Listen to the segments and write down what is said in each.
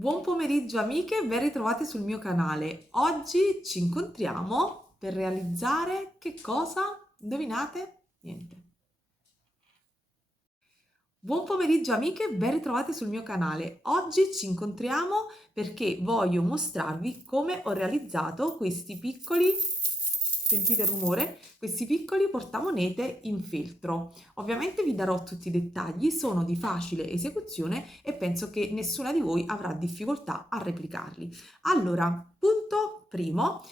Buon pomeriggio amiche, ben ritrovate sul mio canale. Oggi ci incontriamo per realizzare che cosa? Indovinate? Niente. Buon pomeriggio amiche, ben ritrovate sul mio canale. Oggi ci incontriamo perché voglio mostrarvi come ho realizzato questi piccoli, sentite il rumore, questi piccoli portamonete in feltro. Ovviamente vi darò tutti i dettagli, sono di facile esecuzione e penso che nessuna di voi avrà difficoltà a replicarli. Allora, punto primo,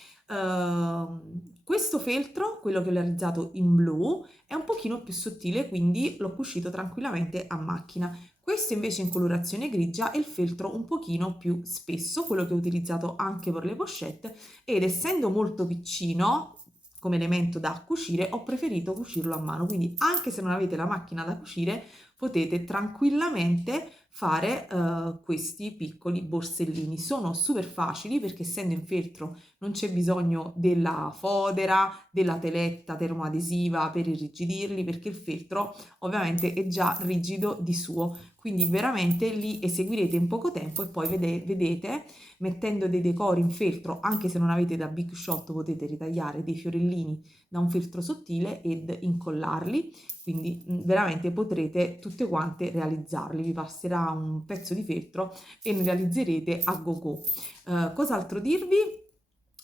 questo feltro, quello che ho realizzato in blu, è un pochino più sottile, quindi l'ho cucito tranquillamente a macchina. Questo invece in colorazione grigia è il feltro un pochino più spesso, quello che ho utilizzato anche per le pochette, ed essendo molto piccino come elemento da cucire, ho preferito cucirlo a mano, quindi anche se non avete la macchina da cucire, potete tranquillamente fare questi piccoli borsellini. Sono super facili perché essendo in feltro non c'è bisogno della fodera, della teletta termoadesiva per irrigidirli, perché il feltro ovviamente è già rigido di suo, quindi veramente li eseguirete in poco tempo e poi vedete, mettendo dei decori in feltro, anche se non avete da Big Shot potete ritagliare dei fiorellini da un feltro sottile ed incollarli, quindi veramente potrete tutte quante realizzarli, vi passerà un pezzo di feltro e ne realizzerete a go go. Cos'altro dirvi?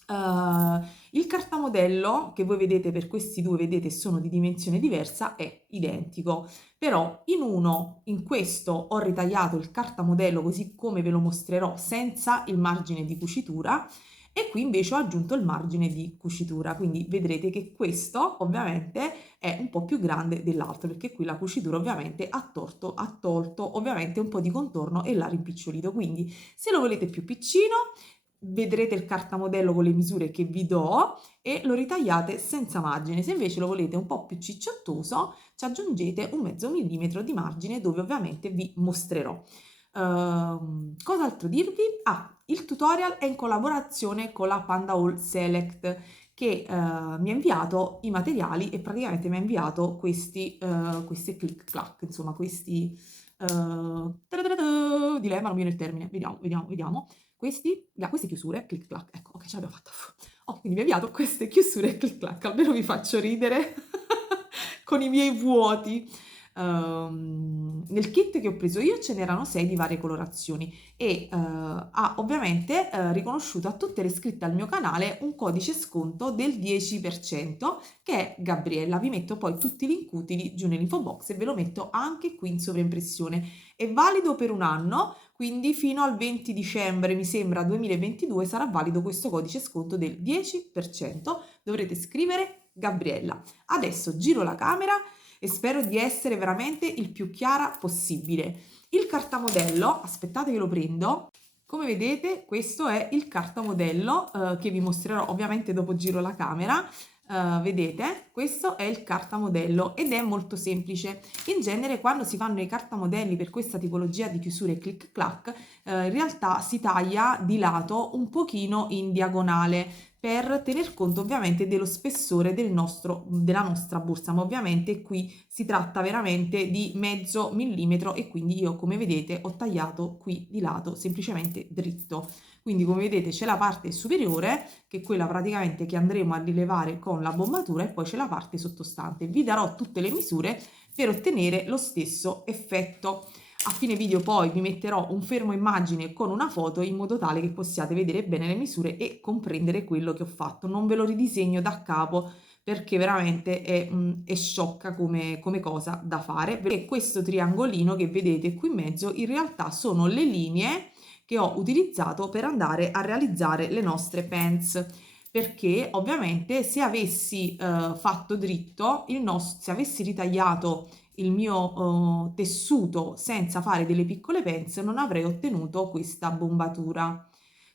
Il cartamodello che voi vedete per questi due, vedete sono di dimensione diversa, è identico, però in questo ho ritagliato il cartamodello così come ve lo mostrerò senza il margine di cucitura e qui invece ho aggiunto il margine di cucitura, quindi vedrete che questo ovviamente è un po' più grande dell'altro perché qui la cucitura ovviamente ha tolto ovviamente un po' di contorno e l'ha rimpicciolito, quindi se lo volete più piccino vedrete il cartamodello con le misure che vi do e lo ritagliate senza margine. Se invece lo volete un po' più cicciottoso, ci aggiungete un mezzo millimetro di margine dove ovviamente vi mostrerò. Cos'altro dirvi? Il tutorial è in collaborazione con la Panda Hall Select che mi ha inviato i materiali e praticamente mi ha inviato questi click clack, insomma questi dilemma, non mi viene il termine, vediamo. Queste chiusure, click clack, ecco, ok, ce l'abbiamo fatta. Oh, quindi mi ha inviato queste chiusure, click clack, almeno vi faccio ridere con i miei vuoti. Nel kit che ho preso io ce n'erano 6 di varie colorazioni e ha ovviamente riconosciuto a tutte le iscritte al mio canale un codice sconto del 10% che è Gabriella. Vi metto poi tutti i link utili giù nell'info box e ve lo metto anche qui in sovraimpressione. È valido per un anno, quindi fino al 20 dicembre, mi sembra 2022, sarà valido questo codice sconto del 10%. Dovrete scrivere Gabriella. Adesso giro la camera e spero di essere veramente il più chiara possibile. Il cartamodello, aspettate che lo prendo, come vedete questo è il cartamodello che vi mostrerò ovviamente dopo giro la camera. Vedete, questo è il cartamodello ed è molto semplice. In genere quando si fanno i cartamodelli per questa tipologia di chiusure click clack, in realtà si taglia di lato un pochino in diagonale per tener conto ovviamente dello spessore della nostra borsa, ma ovviamente qui si tratta veramente di mezzo millimetro e quindi io come vedete ho tagliato qui di lato semplicemente dritto. Quindi come vedete c'è la parte superiore che è quella praticamente che andremo a rilevare con la bombatura e poi c'è la parte sottostante. Vi darò tutte le misure per ottenere lo stesso effetto. A fine video poi vi metterò un fermo immagine con una foto in modo tale che possiate vedere bene le misure e comprendere quello che ho fatto. Non ve lo ridisegno da capo perché veramente è sciocca come cosa da fare. Perché questo triangolino che vedete qui in mezzo in realtà sono le linee che ho utilizzato per andare a realizzare le nostre pants perché ovviamente se avessi fatto dritto se avessi ritagliato il mio tessuto senza fare delle piccole pence non avrei ottenuto questa bombatura.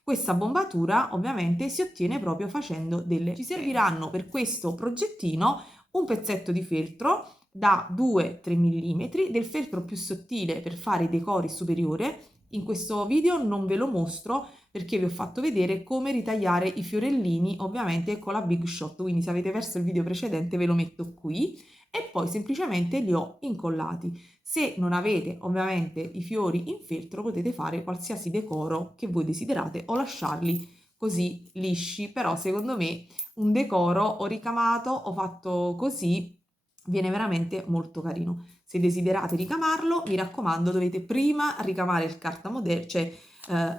Questa bombatura ovviamente si ottiene proprio facendo delle... Ci serviranno per questo progettino un pezzetto di feltro da 2-3 mm, del feltro più sottile per fare i decori superiore. In questo video non ve lo mostro perché vi ho fatto vedere come ritagliare i fiorellini ovviamente con la Big Shot, quindi se avete perso il video precedente ve lo metto qui e poi semplicemente li ho incollati. Se non avete ovviamente i fiori in feltro, potete fare qualsiasi decoro che voi desiderate o lasciarli così lisci, però secondo me un decoro o ricamato o fatto così viene veramente molto carino. Se desiderate ricamarlo, mi raccomando, dovete prima ricamare il cartamodello, cioè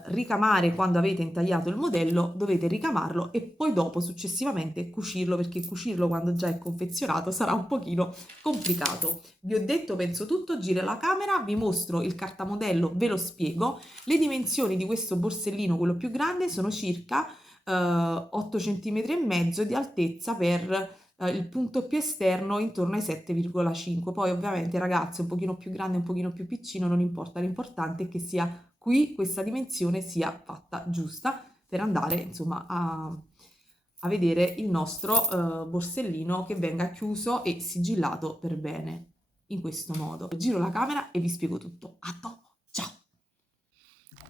ricamare quando avete intagliato il modello, dovete ricamarlo e poi dopo successivamente cucirlo, perché cucirlo quando già è confezionato sarà un pochino complicato. Vi ho detto, penso tutto, giro la camera, vi mostro il cartamodello, ve lo spiego. Le dimensioni di questo borsellino, quello più grande, sono circa 8 centimetri e mezzo di altezza per il punto più esterno intorno ai 7,5. Poi ovviamente ragazzi un pochino più grande, un pochino più piccino, non importa, l'importante è che sia qui questa dimensione sia fatta giusta per andare insomma a vedere il nostro borsellino che venga chiuso e sigillato per bene in questo modo. Giro la camera e vi spiego tutto. A dopo, ciao!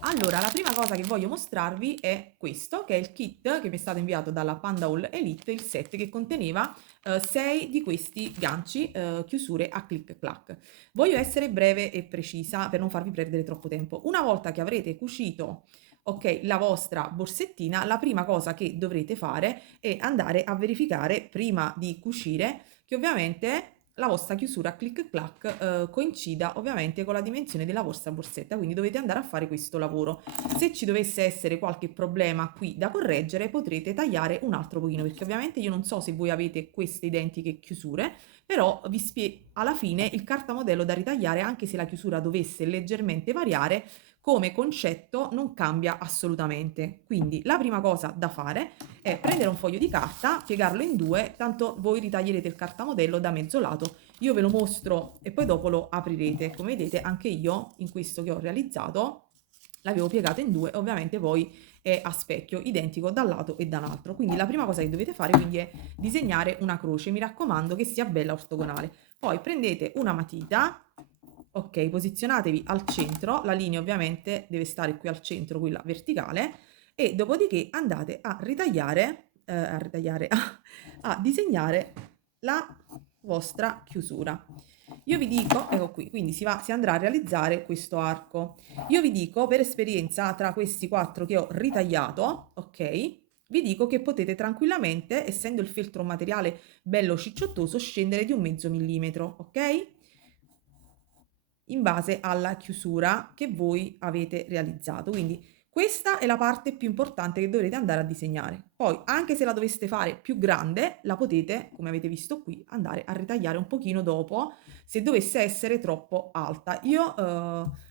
Allora, la prima cosa che voglio mostrarvi è questo, che è il kit che mi è stato inviato dalla Panda Hall Elite, il set che conteneva 6 di questi ganci chiusure a click clack. Voglio essere breve e precisa per non farvi perdere troppo tempo. Una volta che avrete cucito, ok, la vostra borsettina, la prima cosa che dovrete fare è andare a verificare prima di cucire che ovviamente la vostra chiusura click clack coincida ovviamente con la dimensione della vostra borsetta, quindi dovete andare a fare questo lavoro. Se ci dovesse essere qualche problema qui da correggere, potrete tagliare un altro pochino, perché ovviamente io non so se voi avete queste identiche chiusure, però vi spiego alla fine il cartamodello da ritagliare, anche se la chiusura dovesse leggermente variare, come concetto non cambia assolutamente. Quindi la prima cosa da fare è prendere un foglio di carta, piegarlo in due, tanto voi ritaglierete il cartamodello da mezzo lato. Io ve lo mostro e poi dopo lo aprirete. Come vedete anche io in questo che ho realizzato l'avevo piegato in due, ovviamente poi è a specchio, identico da un lato e da un altro. Quindi la prima cosa che dovete fare quindi è disegnare una croce, mi raccomando che sia bella ortogonale. Poi prendete una matita, ok, posizionatevi al centro, la linea ovviamente deve stare qui al centro, quella verticale, e dopodiché andate a ritagliare, a disegnare la vostra chiusura. Io vi dico, ecco qui, quindi si andrà a realizzare questo arco. Io vi dico, per esperienza, tra questi 4 che ho ritagliato, ok, vi dico che potete tranquillamente, essendo il feltro un materiale bello cicciottoso, scendere di un mezzo millimetro, ok? In base alla chiusura che voi avete realizzato. Quindi questa è la parte più importante che dovrete andare a disegnare. Poi, anche se la doveste fare più grande, la potete, come avete visto qui, andare a ritagliare un pochino dopo, se dovesse essere troppo alta. Io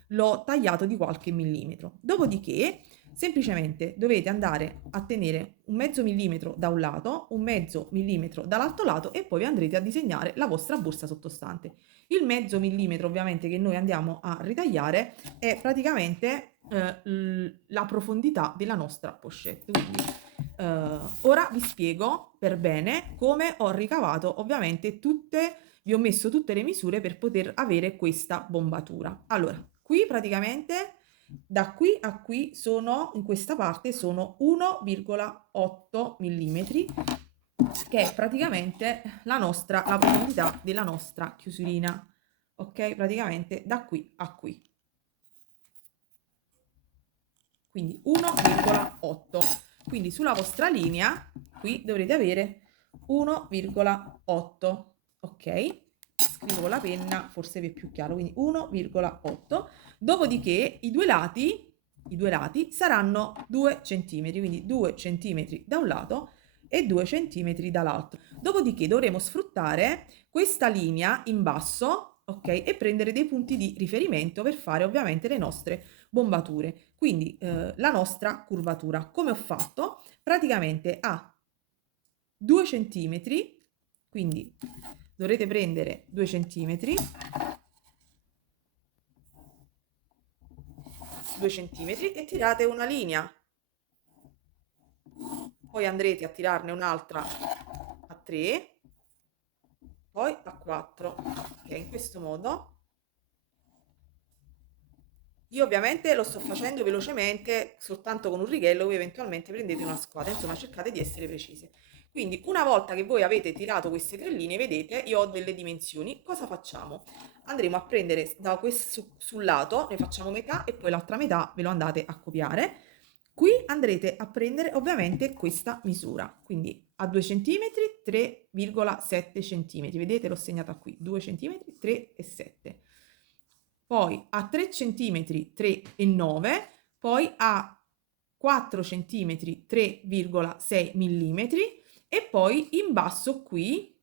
l'ho tagliato di qualche millimetro. Dopodiché, semplicemente dovete andare a tenere un mezzo millimetro da un lato, un mezzo millimetro dall'altro lato e poi vi andrete a disegnare la vostra borsa sottostante. Il mezzo millimetro ovviamente che noi andiamo a ritagliare è praticamente la profondità della nostra pochette. Quindi ora vi spiego per bene come ho ricavato ovviamente vi ho messo tutte le misure per poter avere questa bombatura. Allora, qui praticamente da qui a qui sono, in questa parte sono 1,8 millimetri, che è praticamente la profondità della nostra chiusurina, ok? Praticamente da qui a qui. Quindi 1,8. Quindi sulla vostra linea qui dovrete avere 1,8, ok? Scrivo con la penna, forse vi è più chiaro, quindi 1,8. Dopodiché i due lati saranno 2 centimetri, quindi 2 centimetri da un lato e 2 centimetri dall'altro. Dopodiché dovremo sfruttare questa linea in basso, ok? E prendere dei punti di riferimento per fare ovviamente le nostre bombature. Quindi la nostra curvatura. Come ho fatto? Praticamente a 2 centimetri, quindi dovrete prendere 2 centimetri, 2 centimetri e tirate una linea. Poi andrete a tirarne un'altra a 3, poi a 4, ok, in questo modo. Io ovviamente lo sto facendo velocemente, soltanto con un righello, voi eventualmente prendete una squadra, insomma cercate di essere precise. Quindi una volta che voi avete tirato queste 3 linee, vedete, io ho delle dimensioni. Cosa facciamo? Andremo a prendere da questo sul lato, ne facciamo metà e poi l'altra metà ve lo andate a copiare. Qui andrete a prendere ovviamente questa misura, quindi a 2 cm 3,7 cm, vedete l'ho segnata qui, 2 cm 3,7, poi a 3 cm 3,9, poi a 4 cm 3,6 mm e poi in basso qui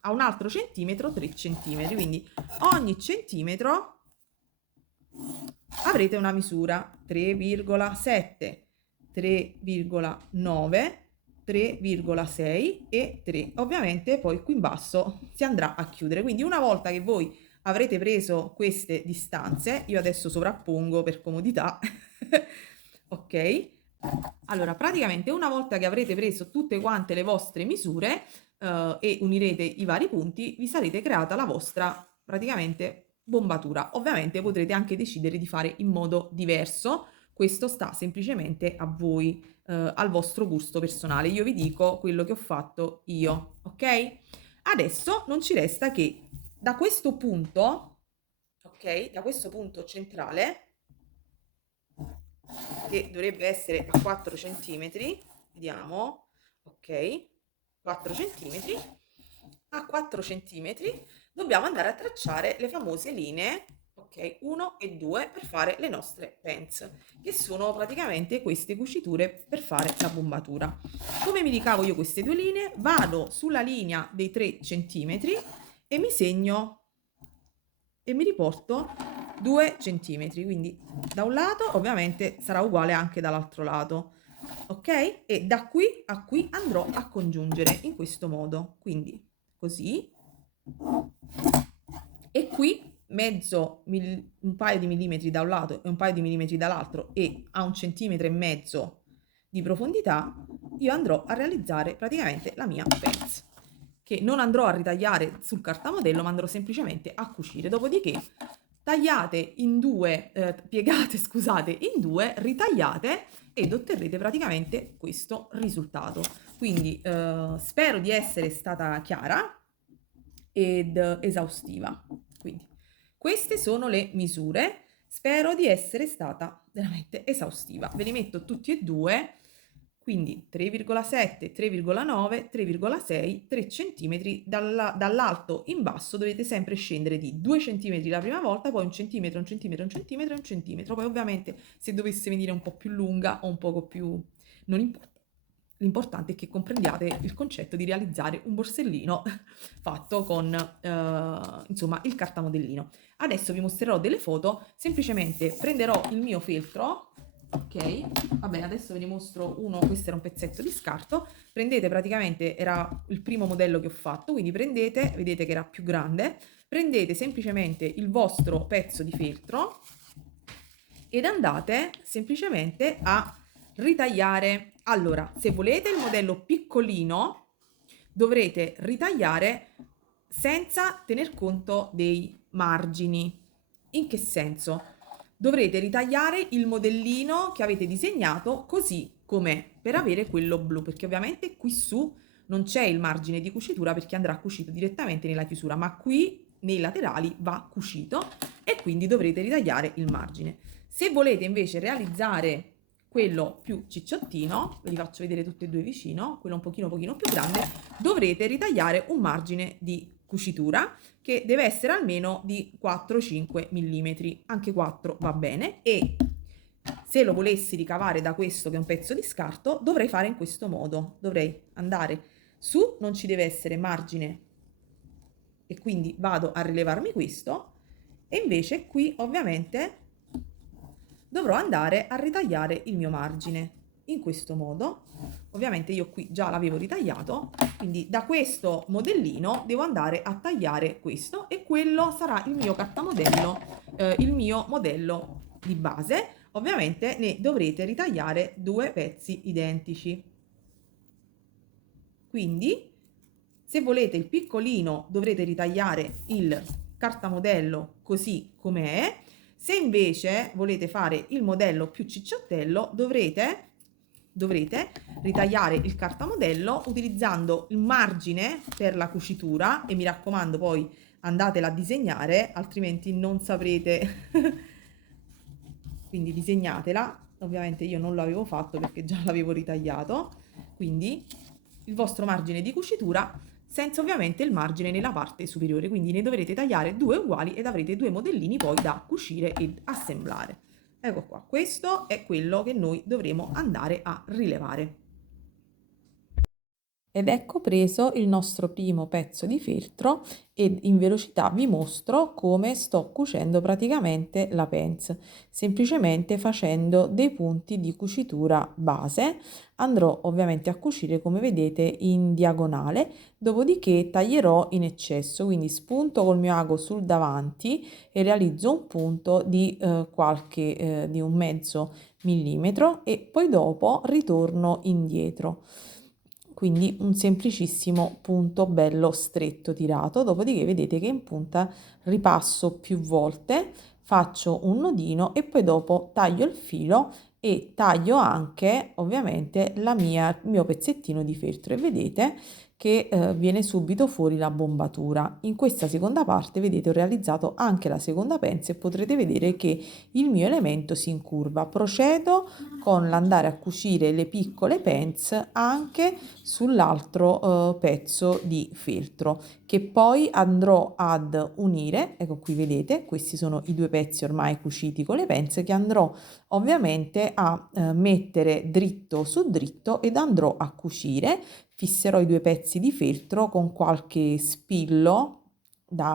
a un altro centimetro 3 cm, quindi ogni centimetro avrete una misura 3,7, 3,9, 3,6 e 3. Ovviamente poi qui in basso si andrà a chiudere. Quindi una volta che voi avrete preso queste distanze, io adesso sovrappongo per comodità, ok? Allora, praticamente una volta che avrete preso tutte quante le vostre misure e unirete i vari punti, vi sarete creata la vostra praticamente bombatura. Ovviamente potrete anche decidere di fare in modo diverso, questo sta semplicemente a voi, al vostro gusto personale. Io vi dico quello che ho fatto io, ok? Adesso non ci resta che da questo punto, ok? Da questo punto centrale, che dovrebbe essere a 4 centimetri, vediamo, ok? 4 centimetri, a 4 centimetri dobbiamo andare a tracciare le famose linee, ok, 1 e 2 per fare le nostre pants, che sono praticamente queste cuciture per fare la bombatura. Come mi ricavo io queste due linee? Vado sulla linea dei 3 centimetri e mi segno e mi riporto 2 centimetri, quindi da un lato ovviamente sarà uguale anche dall'altro lato, ok? E da qui a qui andrò a congiungere in questo modo, quindi così, e qui un paio di millimetri da un lato e un paio di millimetri dall'altro e a 1,5 cm di profondità io andrò a realizzare praticamente la mia pants, che non andrò a ritagliare sul cartamodello ma andrò semplicemente a cucire. Dopodiché tagliate in due, piegate scusate in due, ritagliate ed otterrete praticamente questo risultato. Quindi spero di essere stata chiara ed esaustiva. Quindi queste sono le misure, spero di essere stata veramente esaustiva. Ve li metto tutti e due, quindi 3,7, 3,9, 3,6, 3 cm dall'alto in basso dovete sempre scendere di 2 cm la prima volta, poi 1 cm, 1 cm, 1 cm, 1 cm. Poi ovviamente se dovesse venire un po' più lunga o un poco più, non importa. L'importante è che comprendiate il concetto di realizzare un borsellino fatto con insomma il cartamodellino. Adesso vi mostrerò delle foto, semplicemente prenderò il mio feltro, ok? Vabbè, adesso ve ne mostro uno, questo era un pezzetto di scarto, prendete praticamente, era il primo modello che ho fatto, quindi prendete, vedete che era più grande, prendete semplicemente il vostro pezzo di feltro ed andate semplicemente a ritagliare. Allora, se volete il modello piccolino, dovrete ritagliare senza tener conto dei margini. In che senso? Dovrete ritagliare il modellino che avete disegnato così com'è per avere quello blu, perché ovviamente qui su non c'è il margine di cucitura perché andrà cucito direttamente nella chiusura, ma qui nei laterali va cucito e quindi dovrete ritagliare il margine. Se volete invece realizzare quello più cicciottino, ve li faccio vedere tutti e due vicino, quello un pochino più grande, dovrete ritagliare un margine di cucitura che deve essere almeno di 4-5 mm, anche 4 va bene, e se lo volessi ricavare da questo che è un pezzo di scarto dovrei fare in questo modo, dovrei andare su, non ci deve essere margine e quindi vado a rilevarmi questo, e invece qui ovviamente dovrò andare a ritagliare il mio margine in questo modo. Ovviamente io qui già l'avevo ritagliato, quindi da questo modellino devo andare a tagliare questo e quello sarà il mio cartamodello, il mio modello di base. Ovviamente ne dovrete ritagliare due pezzi identici. Quindi se volete il piccolino dovrete ritagliare il cartamodello così com'è. Se invece volete fare il modello più cicciottello dovrete dovrete ritagliare il cartamodello utilizzando il margine per la cucitura, e mi raccomando poi andatela a disegnare, altrimenti non saprete. Quindi disegnatela. Ovviamente io non l'avevo fatto perché già l'avevo ritagliato, quindi il vostro margine di cucitura senza ovviamente il margine nella parte superiore, quindi ne dovrete tagliare due uguali ed avrete due modellini poi da cucire ed assemblare. Ecco qua, questo è quello che noi dovremo andare a rilevare. Ed ecco preso il nostro primo pezzo di feltro, ed in velocità vi mostro come sto cucendo praticamente la pence, semplicemente facendo dei punti di cucitura base. Andrò ovviamente a cucire, come vedete, in diagonale, dopodiché taglierò in eccesso, quindi spunto col mio ago sul davanti e realizzo un punto di di un mezzo millimetro, e poi dopo ritorno indietro, quindi un semplicissimo punto bello stretto tirato. Dopodiché vedete che in punta ripasso più volte, faccio un nodino e poi dopo taglio il filo e taglio anche ovviamente il mio pezzettino di feltro, e vedete che viene subito fuori la bombatura. In questa seconda parte vedete ho realizzato anche la seconda pence, e potrete vedere che il mio elemento si incurva. Procedo con l'andare a cucire le piccole pence anche sull'altro pezzo di feltro, che poi andrò ad unire. Ecco qui vedete, questi sono i due pezzi ormai cuciti con le pence, che andrò ovviamente a mettere dritto su dritto ed andrò a cucire. Fisserò i due pezzi di feltro con qualche spillo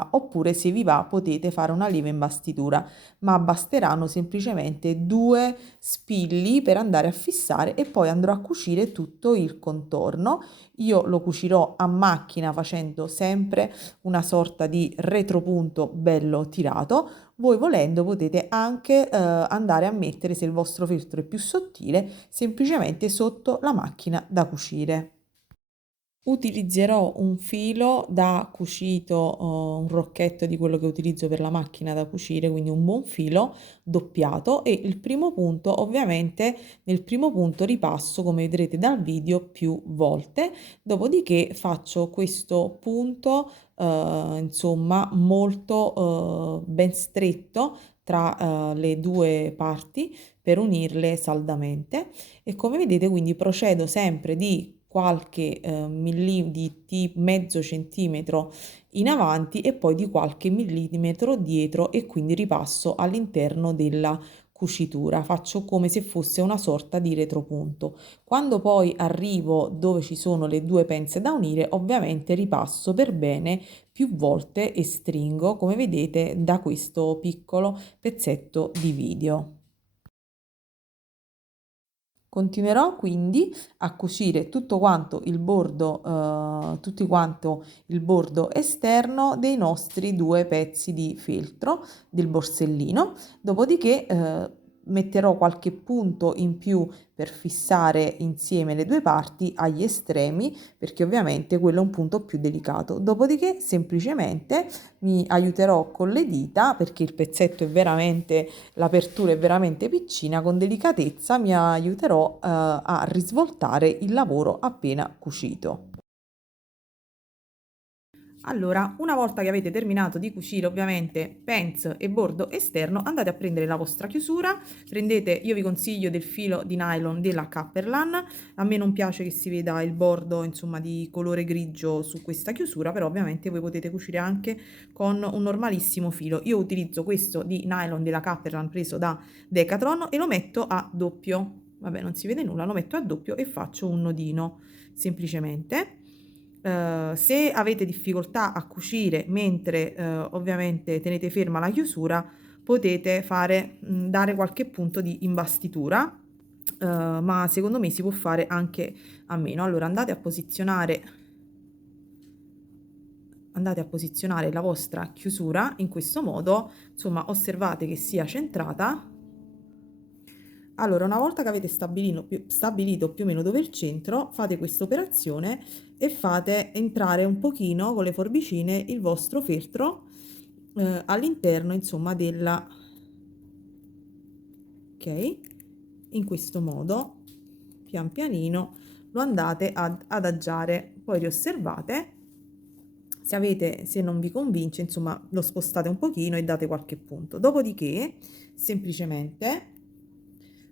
oppure, se vi va, potete fare una leva imbastitura, ma basteranno semplicemente due spilli per andare a fissare, e poi andrò a cucire tutto il contorno. Io lo cucirò a macchina facendo sempre una sorta di retropunto bello tirato. Voi volendo potete anche andare a mettere, se il vostro feltro è più sottile, semplicemente sotto la macchina da cucire. Utilizzerò un filo da cucito, un rocchetto di quello che utilizzo per la macchina da cucire, quindi un buon filo doppiato, e il primo punto, ovviamente nel primo punto ripasso, come vedrete dal video, più volte. Dopodiché faccio questo punto insomma molto ben stretto tra le due parti, per unirle saldamente. E come vedete, quindi procedo sempre di qualche di mezzo centimetro in avanti e poi di qualche millimetro dietro, e quindi ripasso all'interno della cucitura, faccio come se fosse una sorta di retropunto. Quando poi arrivo dove ci sono le due pence da unire, ovviamente ripasso per bene più volte e stringo, come vedete da questo piccolo pezzetto di video. Continuerò quindi a cucire tutto quanto il bordo esterno dei nostri due pezzi di feltro del borsellino. Dopodiché metterò qualche punto in più per fissare insieme le due parti agli estremi, perché ovviamente quello è un punto più delicato. Dopodiché semplicemente mi aiuterò con le dita, perché il pezzetto è veramente, l'apertura è veramente piccina, con delicatezza mi aiuterò a risvoltare il lavoro appena cucito. Allora, una volta che avete terminato di cucire ovviamente pence e bordo esterno, andate a prendere la vostra chiusura. Prendete, io vi consiglio del filo di nylon della Capperlan. A me non piace che si veda il bordo insomma di colore grigio su questa chiusura, però ovviamente voi potete cucire anche con un normalissimo filo. Io utilizzo questo di nylon della Capperlan preso da Decathlon, e lo metto a doppio. Vabbè, non si vede nulla, lo metto a doppio e faccio un nodino semplicemente. Se avete difficoltà a cucire mentre ovviamente tenete ferma la chiusura, potete dare qualche punto di imbastitura, ma secondo me si può fare anche a meno. Allora andate a posizionare la vostra chiusura in questo modo, insomma osservate che sia centrata. Allora, una volta che avete stabilito più o meno dove è il centro, fate questa operazione e fate entrare un pochino con le forbicine il vostro feltro all'interno, insomma, ok, in questo modo. pian pianino lo andate ad adagiare, poi riosservate, se non vi convince, insomma, lo spostate un pochino e date qualche punto. Dopodiché, semplicemente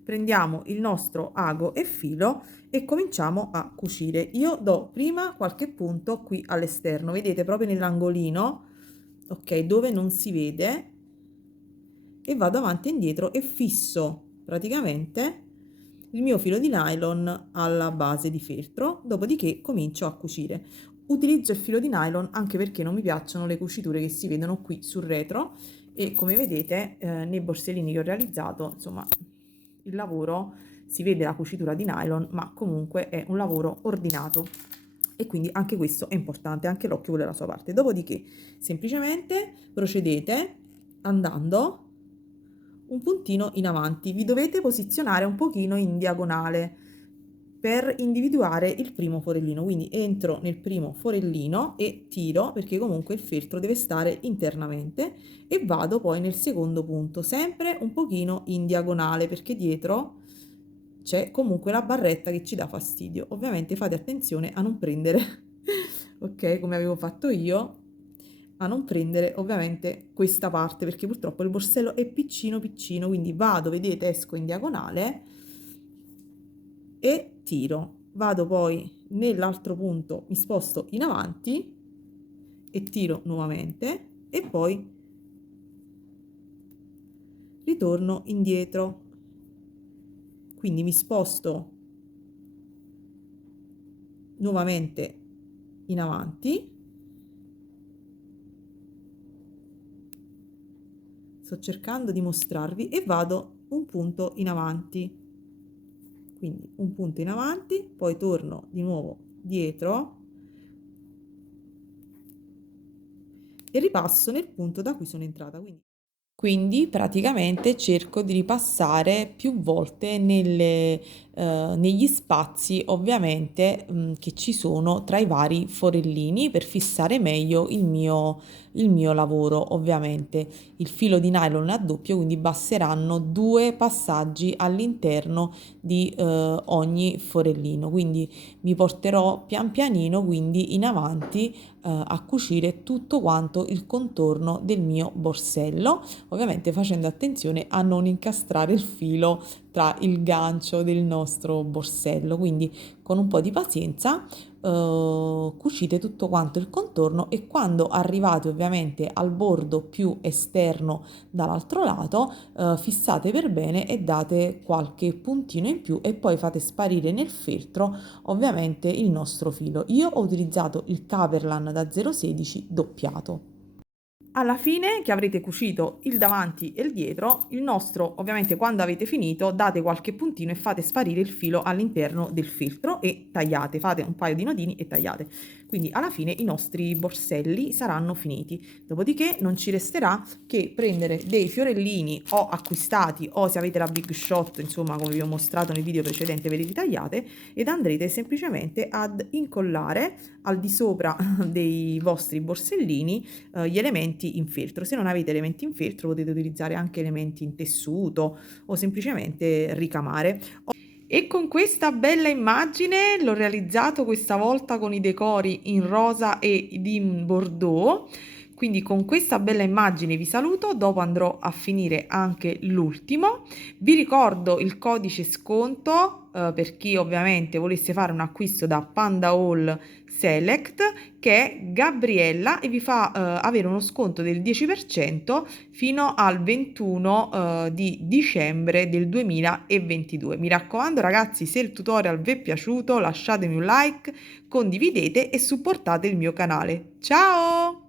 prendiamo il nostro ago e filo e cominciamo a cucire. Io do prima qualche punto qui all'esterno, vedete, proprio nell'angolino, ok, dove non si vede, e vado avanti e indietro e fisso praticamente il mio filo di nylon alla base di feltro, dopodiché comincio a cucire. Utilizzo il filo di nylon anche perché non mi piacciono le cuciture che si vedono qui sul retro, e come vedete nei borsellini che ho realizzato, insomma, il lavoro, si vede la cucitura di nylon, ma comunque è un lavoro ordinato, e quindi anche questo è importante, anche l'occhio vuole la sua parte. Dopodiché semplicemente procedete andando un puntino in avanti, vi dovete posizionare un pochino in diagonale per individuare il primo forellino, quindi entro nel primo forellino e tiro, perché comunque il feltro deve stare internamente, e vado poi nel secondo punto, sempre un pochino in diagonale, perché dietro c'è comunque la barretta che ci dà fastidio. Ovviamente fate attenzione a non prendere ok, come avevo fatto io, a non prendere ovviamente questa parte, perché purtroppo il borsello è piccino piccino, quindi vado, vedete, esco in diagonale e tiro, vado poi nell'altro punto, mi sposto in avanti e tiro nuovamente, e poi ritorno indietro, quindi mi sposto nuovamente in avanti, sto cercando di mostrarvi, e vado un punto in avanti, quindi un punto in avanti, poi torno di nuovo dietro e ripasso nel punto da cui sono entrata. Quindi praticamente cerco di ripassare più volte negli spazi, ovviamente, che ci sono tra i vari forellini, per fissare meglio il mio lavoro. Ovviamente il filo di nylon è a doppio, quindi basteranno 2 passaggi all'interno di ogni forellino, quindi mi porterò pian pianino quindi in avanti a cucire tutto quanto il contorno del mio borsello, ovviamente facendo attenzione a non incastrare il filo tra il gancio del nostro borsello. Quindi con un po' di pazienza cucite tutto quanto il contorno, e quando arrivate ovviamente al bordo più esterno dall'altro lato fissate per bene e date qualche puntino in più, e poi fate sparire nel feltro ovviamente il nostro filo. Io ho utilizzato il Caperlan da 0,16 doppiato. Alla fine, che avrete cucito il davanti e il dietro, il nostro, ovviamente, quando avete finito, date qualche puntino e fate sparire il filo all'interno del feltro e tagliate, fate un paio di nodini e tagliate. Quindi alla fine i nostri borselli saranno finiti. Dopodiché non ci resterà che prendere dei fiorellini o acquistati, o se avete la Big Shot, insomma, come vi ho mostrato nel video precedente, ve li ritagliate, ed andrete semplicemente ad incollare al di sopra dei vostri borsellini gli elementi in feltro. Se non avete elementi in feltro potete utilizzare anche elementi in tessuto o semplicemente ricamare. E con questa bella immagine l'ho realizzato questa volta con i decori in rosa e in bordeaux. Quindi con questa bella immagine vi saluto, dopo andrò a finire anche l'ultimo. Vi ricordo il codice sconto per chi ovviamente volesse fare un acquisto da Panda Haul Select, che è Gabriella, e vi fa avere uno sconto del 10% fino al 21 di dicembre del 2022. Mi raccomando ragazzi, se il tutorial vi è piaciuto lasciatemi un like, condividete e supportate il mio canale. Ciao!